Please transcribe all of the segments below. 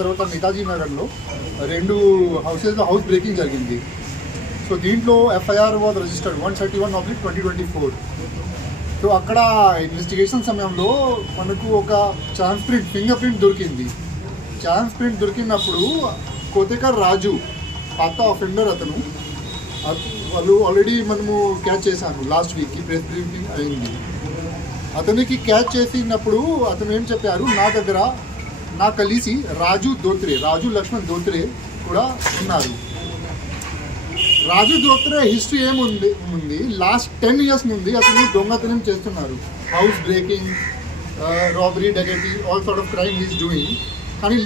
తర్వాత నేతాజీ నగర్లో 2 హౌసెస్లో house breaking జరిగింది. సో దీంట్లో ఎఫ్ఐఆర్ వాజ్ రిజిస్టర్డ్ 131/2024. సో అక్కడ ఇన్వెస్టిగేషన్ సమయంలో మనకు ఒక ఛాన్స్ ప్రింట్ ఫింగర్ ప్రింట్ దొరికింది. ఛాన్స్ ప్రింట్ దొరికినప్పుడు కోతేకర్ రాజు పాత అఫెండర్ అతను, వాళ్ళు ఆల్రెడీ మనము క్యాచ్ చేశాను. లాస్ట్ వీక్కి ప్రెస్ బ్రీఫింగ్ అయింది. అతనికి క్యాచ్ చేసినప్పుడు అతను ఏం చెప్పారు, నా కలిసి రాజు లక్ష్మణ్ ధోత్రే కూడా ఉన్నారు. రాజు ధోత్రే హిస్టరీ ఏముంది, లాస్ట్ 10 years నుండి అతను దొంగతనం చేస్తున్నారు. House breaking, robbery, dacoity, all sort of crime is doing. కానీ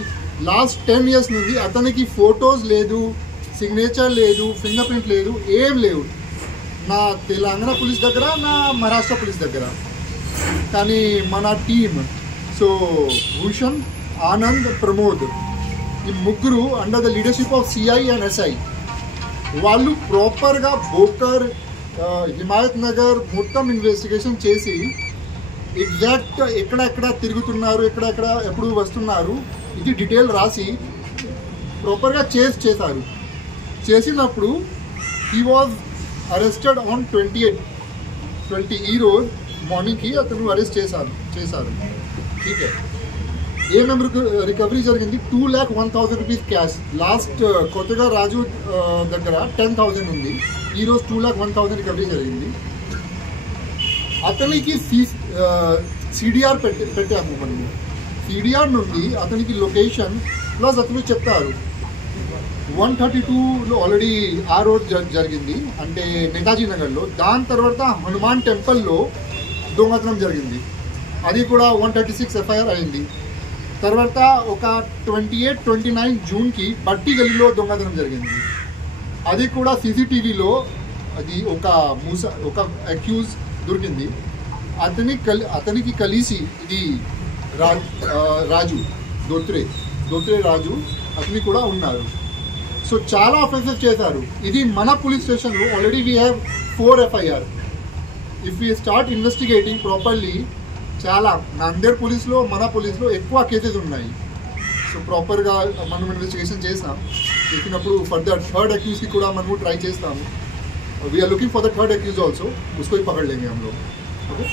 లాస్ట్ 10 years నుండి అతనికి ఫొటోస్ లేదు, సిగ్నేచర్ లేదు, ఫింగర్ ప్రింట్ లేదు, ఏం లేవు నా తెలంగాణ పోలీస్ దగ్గర, నా మహారాష్ట్ర పోలీస్ దగ్గర. కానీ మన టీమ్, సో భూషణ్, ఆనంద్, ప్రమోద్, ఈ ముగ్గురు under the leadership of CI and SI వాళ్ళు ప్రాపర్గా బోకర్, హిమాయత్ నగర్ మొత్తం ఇన్వెస్టిగేషన్ చేసి ఎగ్జాక్ట్ ఎక్కడెక్కడ తిరుగుతున్నారు, ఎక్కడెక్కడ ఎప్పుడు వస్తున్నారు ఇది డీటెయిల్ రాసి ప్రాపర్గా చేశారు. చేసినప్పుడు హీ వాజ్ అరెస్టెడ్ ఆన్ 20 ఈ రోజు మార్నింగ్కి అతను అరెస్ట్ చేశారు. ఠీకే. ఏమేమి రికవరీ జరిగింది, 2,01,000 రూపీస్ క్యాష్. లాస్ట్ కొత్తగా రాజు దగ్గర 10,000 ఉంది, ఈరోజు 2,01,000 రికవరీ జరిగింది. అతనికి సిడిఆర్ పెట్టాము మనము. సిడిఆర్ నుండి అతనికి లొకేషన్ ప్లస్ అతను చెప్తారు 132లో ఆల్రెడీ ఆ రోజు జరిగింది, అంటే నేతాజీ నగర్లో. దాని తర్వాత హనుమాన్ టెంపుల్లో దొంగతనం జరిగింది, అది కూడా 136 ఎఫ్ఐఆర్ అయింది. తర్వాత ఒక 28-29 జూన్కి బట్టి గలీలో దొంగతనం జరిగింది, అది కూడా సీసీటీవీలో అది ఒక అక్యూజ్ దొరికింది. అతనికి కలిసి ఇది రాజు ధోత్రే రాజు అతని కూడా ఉన్నారు. సో చాలా అఫెన్సెస్ చేశారు. ఇది మన పోలీస్ స్టేషన్లో already we have 4 FIR. If we start investigating properly చాలా నాందేడ్ పోలీస్లో, మన పోలీస్లో ఎక్కువ కేసెస్ ఉన్నాయి. సో ప్రాపర్గా మనం ఇన్వెస్టిగేషన్ చేసినప్పుడు ఫర్దర్ థర్డ్ అక్యూజ్కి కూడా మనము ట్రై చేస్తాము. We're looking for the third accused also, उसको ही पकड़ लेंगे हम लोग. ओके.